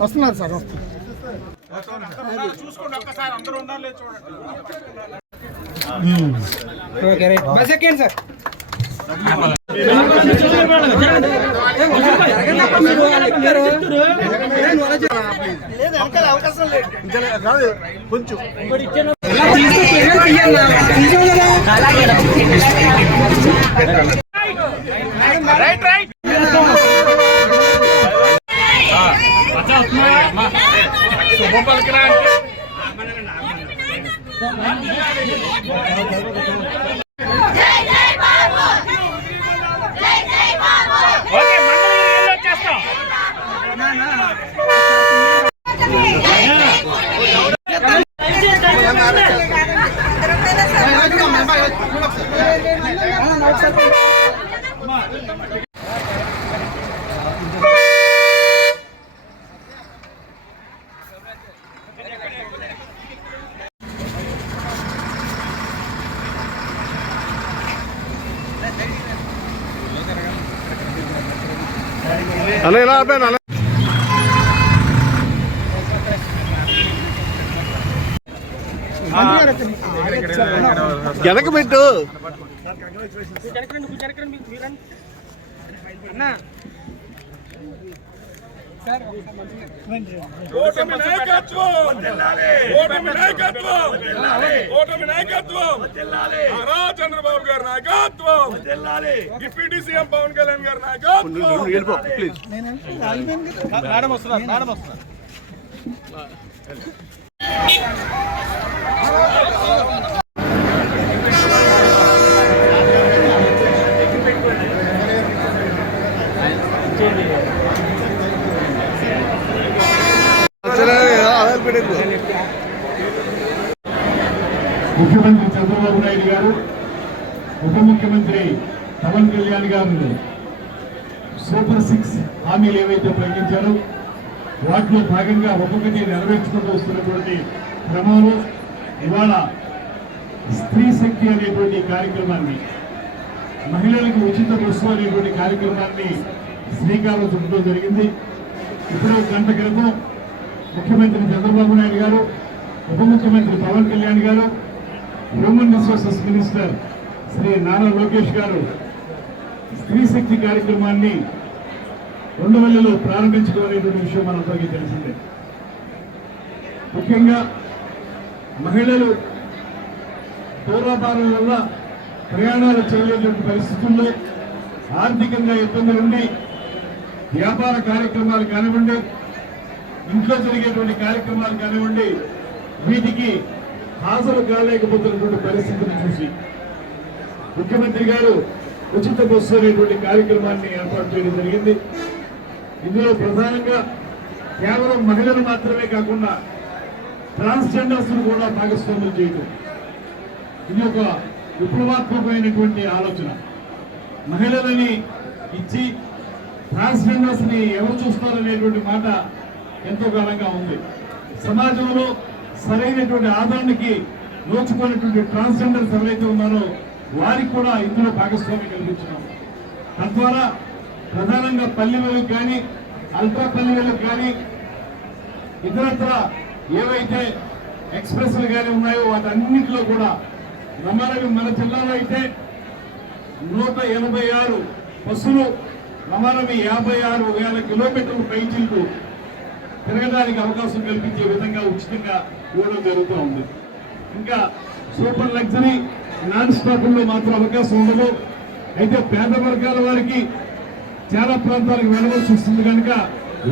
వస్తున్నారు sir bus ఎక్కండి sir. కొంచెం రైట్ శుభం పలికినా అన్న ఇలా ఆపాను అన్న వెనక పెట్టు ఓటమి నాయకత్వం ఓటమి నాయకత్వం ఓటమి నాయకత్వం నారా చంద్రబాబు గారి నాయకత్వం డిప్యూటీ సీఎం పవన్ కళ్యాణ్ గారి నాయకత్వం వెళ్ళిపో ప్లీజ్ మేడం వస్తున్నారు మేడం వస్తున్నారు ముఖ్యమంత్రి చంద్రబాబు నాయుడు గారు ఉప ముఖ్యమంత్రి పవన్ కళ్యాణ్ గారు సూపర్ సిక్స్ హామీలు ఏవైతే ప్రకటించారో వాటిలో భాగంగా ఒక్కొక్కటి నెరవేర్చుకుంటూ వస్తున్నటువంటి క్రమంలో ఇవాళ స్త్రీ శక్తి అనేటువంటి కార్యక్రమాన్ని మహిళలకు ఉచిత బస్సు అనేటువంటి కార్యక్రమాన్ని శ్రీకారం చుట్టడం జరిగింది. ఇప్పుడే గంట క్రితం ముఖ్యమంత్రి చంద్రబాబు నాయుడు గారు ఉప ముఖ్యమంత్రి Pawan Kalyan garu human resources minister Shri Nara Lokesh garu Stree Shakti కార్యక్రమాన్ని రెండవల్లిలో ప్రారంభించడం అనేటువంటి విషయం మనందరికీ తెలిసిందే. ముఖ్యంగా మహిళలు దూరాభారం వల్ల ప్రయాణాలు చేయలేటువంటి పరిస్థితుల్లో ఆర్థికంగా ఇబ్బందులు ఉండి వ్యాపార కార్యక్రమాలు కానివ్వండి ఇంట్లో జరిగేటువంటి కార్యక్రమాలు కానివ్వండి వీటికి హాజరు కాలేకపోతున్నటువంటి పరిస్థితిని చూసి. ముఖ్యమంత్రి గారు ఉచిత బస్సు అనేటువంటి కార్యక్రమాన్ని ఏర్పాటు చేయడం జరిగింది. ఇందులో ప్రధానంగా కేవలం మహిళలు మాత్రమే కాకుండా ట్రాన్స్జెండర్స్ కూడా భాగస్వాములు చేయడం ఇది ఒక విప్లవాత్మకమైనటువంటి ఆలోచన. మహిళలని ఇచ్చి ట్రాన్స్జెండర్స్ని ఎవరు చూస్తారనేటువంటి మాట ఎంతో కాలంగా ఉంది. సమాజంలో సరైనటువంటి ఆదరణకి నోచుకున్నటువంటి ట్రాన్స్జెండర్స్ ఎవరైతే ఉన్నారో వారికి కూడా ఇందులో భాగస్వామ్యం కల్పించినాం. తద్వారా ప్రధానంగా పల్లె కానీ అల్పా పల్లె కానీ ఇతరత్ర ఏవైతే ఎక్స్ప్రెస్లు కానీ ఉన్నాయో వాటన్నిటిలో కూడా రమారవి మన జిల్లాలో అయితే నూట ఎనభై ఆరు బస్సులు రమారవి యాభై ఆరు వేల కిలోమీటర్లు పైచీలకు తిరగడానికి అవకాశం కల్పించే విధంగా ఉచితంగా ఇవ్వడం జరుగుతూ ఉంది. ఇంకా సూపర్ లగ్జరీ నాన్ స్టాపుల్లో మాత్రం అవకాశం ఉండదు. అయితే పేద వర్గాల వారికి చాలా ప్రాంతాలకు వెళ్ళవలసి వస్తుంది కనుక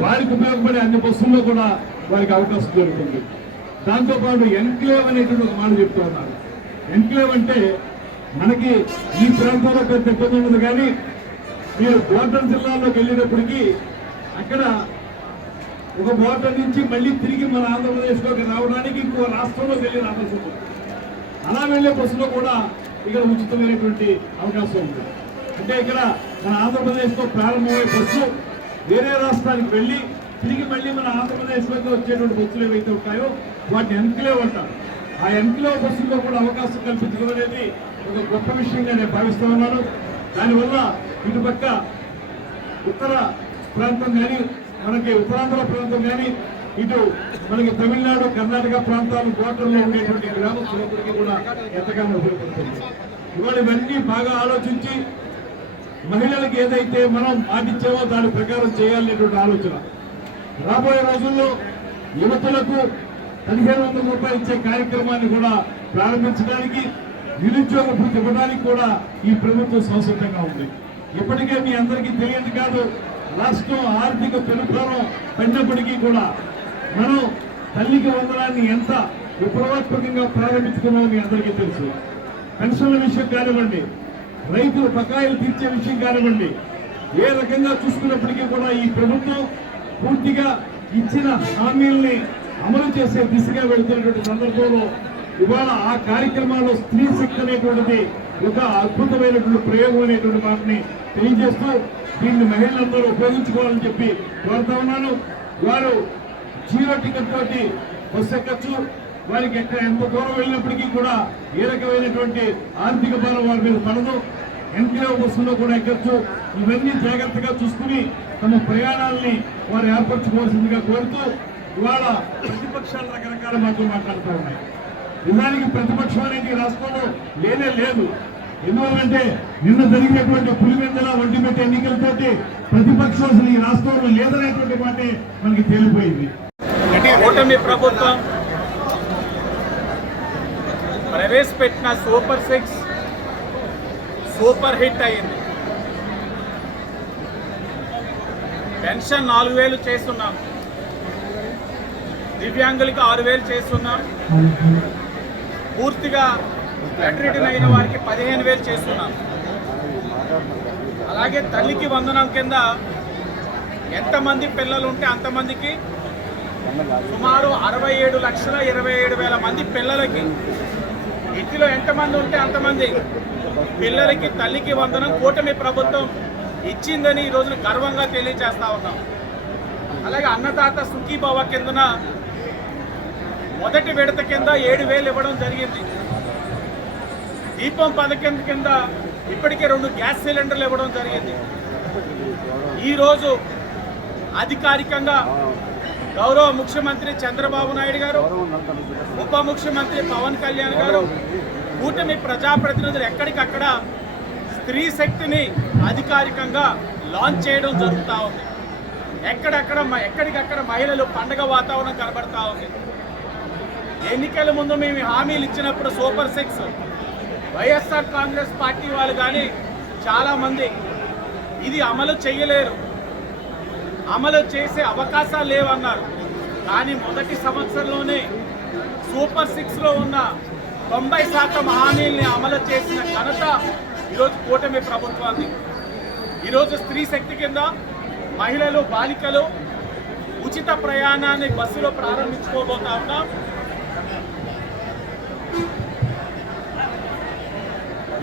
వారికి ఉపయోగపడే అన్ని బస్సుల్లో కూడా వారికి అవకాశం దొరుకుతుంది. దాంతోపాటు ఎన్క్లేవ్ అనేటువంటి ఒక మాట చెప్తూ ఉన్నారు ఎన్క్లేవ్ అంటే మనకి ఈ ప్రాంతంలో పెద్ద ఇబ్బంది ఉండదు కానీ మీరు బోర్డర్ జిల్లాలోకి వెళ్ళేటప్పటికీ అక్కడ ఒక బోర్డర్ నుంచి మళ్ళీ తిరిగి మన ఆంధ్రప్రదేశ్లోకి రావడానికి ఇంకో రాష్ట్రంలోకి వెళ్ళి రావాల్సి ఉంటుంది అలా వెళ్ళే బస్సులో కూడా ఇక్కడ ఉచితమైనటువంటి అవకాశం ఉంది. అంటే ఇక్కడ మన ఆంధ్రప్రదేశ్లో ప్రారంభమయ్యే బస్సు వేరే రాష్ట్రానికి వెళ్ళి తిరిగి మళ్ళీ మన ఆంధ్రప్రదేశ్లోకి వచ్చేటువంటి బస్సులు ఏవైతే ఉంటాయో వాటిని ఎన్క్లేవ్ అంటారు. ఆ ఎన్క్లేవ్ బస్సుల్లో కూడా అవకాశం కల్పించడం అనేది ఒక గొప్ప విషయంగా నేను భావిస్తూ ఉన్నాను. దానివల్ల ఇటుపక్క ఉత్తర ప్రాంతం కానీ మనకి ఉత్తరాంధ్ర ప్రాంతం కానీ ఇటు మనకి తమిళనాడు కర్ణాటక ప్రాంతాలు బోర్డర్లో ఉండేటువంటి గ్రామస్తులందరికీ కూడా ఎంతగానో ఉపయోగపడుతుంది. ఇవాళ ఇవన్నీ బాగా ఆలోచించి మహిళలకు ఏదైతే మనం మాటిచ్చామో దాని ప్రకారం చేయాలనేటువంటి ఆలోచన. రాబోయే రోజుల్లో యువతులకు పదిహేను వందల రూపాయలు ఇచ్చే కార్యక్రమాన్ని కూడా ప్రారంభించడానికి నిరుద్యోగ భృతి ఇవ్వడానికి కూడా ఈ ప్రభుత్వం సంసిద్ధంగా ఉంది. ఇప్పటికే మీ అందరికీ తెలియదు కాదు రాష్ట్రం ఆర్థిక పెనుభారం పడినప్పటికీ కూడా మనం తల్లికి వందనాన్ని ఎంత విప్లవాత్మకంగా ప్రారంభించుకున్నామో మీ అందరికీ తెలుసు. పెన్షన్ల విషయం కానివ్వండి రైతుల బకాయిలు తీర్చే విషయం కానివ్వండి ఏ రకంగా చూసుకున్నప్పటికీ కూడా ఈ ప్రభుత్వం పూర్తిగా ఇచ్చిన హామీల్ని అమలు చేసే దిశగా వెళుతున్నటువంటి సందర్భంలో ఇవాళ ఆ కార్యక్రమాల్లో స్త్రీ శక్తి అనేటువంటిది ఒక అద్భుతమైనటువంటి ప్రయోగం అనేటువంటి మాటని తెలియజేస్తూ దీన్ని మహిళలందరూ ఉపయోగించుకోవాలని చెప్పి కోరుతా ఉన్నాను. వారు జీరో టికెట్ తోటి బస్సు ఎక్కచ్చు. వారికి ఎక్కడ ఎంత దూరం వెళ్ళినప్పటికీ కూడా ఏ రకమైనటువంటి ఆర్థిక భారం వారి మీద పడదు. ఎన్క్లేవ్ బస్సులో కూడా ఎక్కచ్చు. ఇవన్నీ జాగ్రత్తగా చూసుకుని తమ ప్రయాణాలని వారు ఏర్పరచుకోవాల్సిందిగా కోరుతూ ఇవాళ ప్రతిపక్షాలు రకరకాల మాటలు మాట్లాడుతూ ఉన్నాయి. నిజానికి ప్రతిపక్షం అనేది రాష్ట్రంలో లేనే లేదు. ఎందువల్లంటే నిన్న జరిగినటువంటి పులివెందల ఒంటిమెట్టి ఎన్నికలతోటి ప్రతిపక్షం అసలు ఈ రాష్ట్రంలో లేదనేటువంటి మాటే మనకి తేలిపోయింది. ఓటమి ప్రభుత్వం ప్రవేశపెట్టిన సూపర్ సిక్స్ సూపర్ హిట్ అయింది పెన్షన్ నాలుగు వేలు చేస్తున్నాం. దివ్యాంగులకి ఆరు వేలు చేస్తున్నాం. పూర్తిగా రిటైన్ అయిన వారికి పదిహేను వేలు చేస్తున్నాం. అలాగే తల్లికి వందనం కింద ఎంతమంది పిల్లలు ఉంటే అంతమందికి సుమారు అరవై ఏడు లక్షల ఇరవై ఏడు వేల మంది పిల్లలకి. ఇంటిలో ఎంతమంది ఉంటే అంతమంది. పిల్లలకి తల్లికి వందనం కూటమి ప్రభుత్వం ఇచ్చిందని ఈ గర్వంగా తెలియజేస్తా ఉన్నాం. అలాగే అన్నదాత సుఖీభవ కిందన మొదటి విడత కింద ఏడు వేలు ఇవ్వడం జరిగింది. దీపం పథకం కింద ఇప్పటికే రెండు గ్యాస్ సిలిండర్లు ఇవ్వడం జరిగింది. ఈరోజు అధికారికంగా గౌరవ ముఖ్యమంత్రి చంద్రబాబు నాయుడు గారు ఉప ముఖ్యమంత్రి పవన్ కళ్యాణ్ గారు కూటమి ప్రజాప్రతినిధులు ఎక్కడికక్కడ స్త్రీ శక్తిని అధికారికంగా లాంచ్ చేయడం జరుగుతూ ఉంది. ఎక్కడెక్కడ మ- ఎక్కడికక్కడ మహిళలు పండగ వాతావరణం కనబడతా ఉంది. ఎన్నికల ముందు మేము హామీలు ఇచ్చినప్పుడు super six YSR Congress party వాళ్ళు కానీ చాలామంది ఇది అమలు చేయలేరు. అమలు చేసే అవకాశాలు లేవన్నారు. కానీ మొదటి సంవత్సరంలోనే సూపర్ సిక్స్లో ఉన్న తొంభై శాతం హామీల్ని అమలు చేసిన ఘనత ఈరోజు కూటమి ప్రభుత్వాన్ని ఈరోజు స్త్రీ శక్తి కింద మహిళలు బాలికలు ఉచిత ప్రయాణాన్ని బస్సులో ప్రారంభించుకోబోతా ఉన్నాం.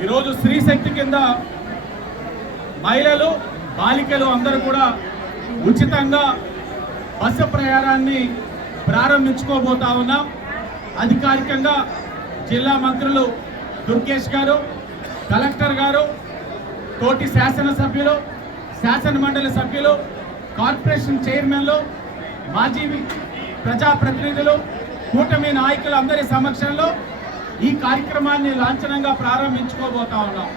ఈరోజు స్త్రీ శక్తి కింద మహిళలు బాలికలు అందరూ కూడా ఉచితంగా బస్సు ప్రయాణాన్ని ప్రారంభించుకోబోతా ఉన్నాం. అధికారికంగా జిల్లా మంత్రులు దుర్గేష్ గారు కలెక్టర్ గారు తోటి శాసనసభ్యులు శాసన మండలి సభ్యులు కార్పొరేషన్ చైర్మన్లు మాజీ ప్రజాప్రతినిధులు కూటమి నాయకులందరి సమక్షంలో ఈ కార్యక్రమాన్ని లాంఛనంగా ప్రారంభించుకోబోతా ఉన్నాం.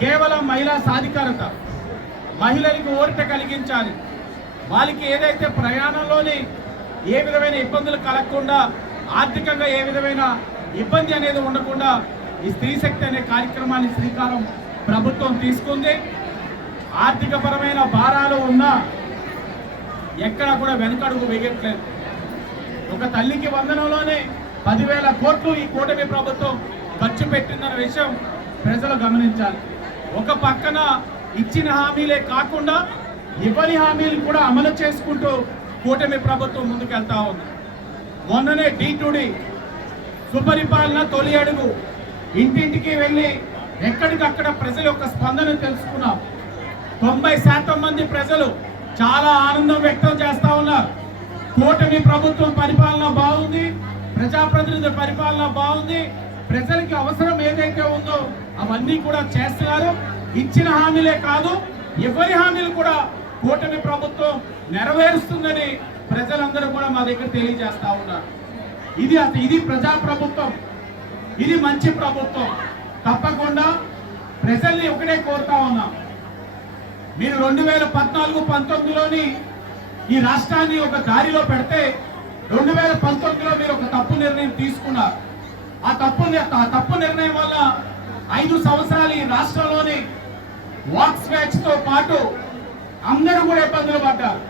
కేవలం మహిళా సాధికారత మహిళలకు ఓరిట కలిగించాలి. వాళ్ళకి ఏదైతే ప్రయాణంలోని ఏ విధమైన ఇబ్బందులు కలగకుండా ఆర్థికంగా ఏ విధమైన ఇబ్బంది అనేది ఉండకుండా ఈ స్త్రీ శక్తి అనే కార్యక్రమాన్ని శ్రీకారం ప్రభుత్వం తీసుకుంది. ఆర్థికపరమైన భారాలు ఉన్నా ఎక్కడా కూడా వెనకడుగు వేయట్లేదు. ఒక తల్లికి వందనంలోనే పదివేల కోట్లు ఈ కూటమి ప్రభుత్వం ఖర్చు పెట్టిందన్న విషయం ప్రజలు గమనించాలి. ఒక పక్కన ఇచ్చిన హామీలే కాకుండా ఇవ్వని హామీలు కూడా అమలు చేసుకుంటూ కూటమి ప్రభుత్వం ముందుకెళ్తా ఉంది. మొన్ననే డి టు సుపరిపాలన తొలి అడుగు. ఇంటింటికి వెళ్ళి ఎక్కడికక్కడ ప్రజల యొక్క స్పందన తెలుసుకున్నాం. తొంభై శాతం మంది ప్రజలు చాలా ఆనందం వ్యక్తం చేస్తూ ఉన్నారు. కూటమి ప్రభుత్వం పరిపాలన బాగుంది ప్రజాప్రతినిధుల పరిపాలన బాగుంది ప్రజలకి అవసరం ఏదైతే ఉందో అవన్నీ కూడా చేస్తున్నారు. ఇచ్చిన హామీలే కాదు ఎవరి హామీలు కూడా కూటమి ప్రభుత్వం నెరవేరుస్తుందని ప్రజలందరూ కూడా మా దగ్గర తెలియజేస్తా ఉన్నారు. ఇది అసలు ఇది ప్రజా ప్రభుత్వం ఇది మంచి ప్రభుత్వం. తప్పకుండా ప్రజల్ని ఒకటే కోరుతా ఉన్నాం. మీరు రెండు వేల పద్నాలుగు పంతొమ్మిదిలోని ఈ రాష్ట్రాన్ని ఒక దారిలో పెడితే రెండు వేల పంతొమ్మిదిలో మీరు ఒక తప్పు నిర్ణయం తీసుకున్నారు. ఆ తప్పు ఆ తప్పు నిర్ణయం వల్ల ఐదు సంవత్సరాలు ఈ రాష్ట్రంలోని వాక్స్ స్వేచ్ఛ తో పాటు అందరూ కూడా ఇబ్బందులు పడ్డారు.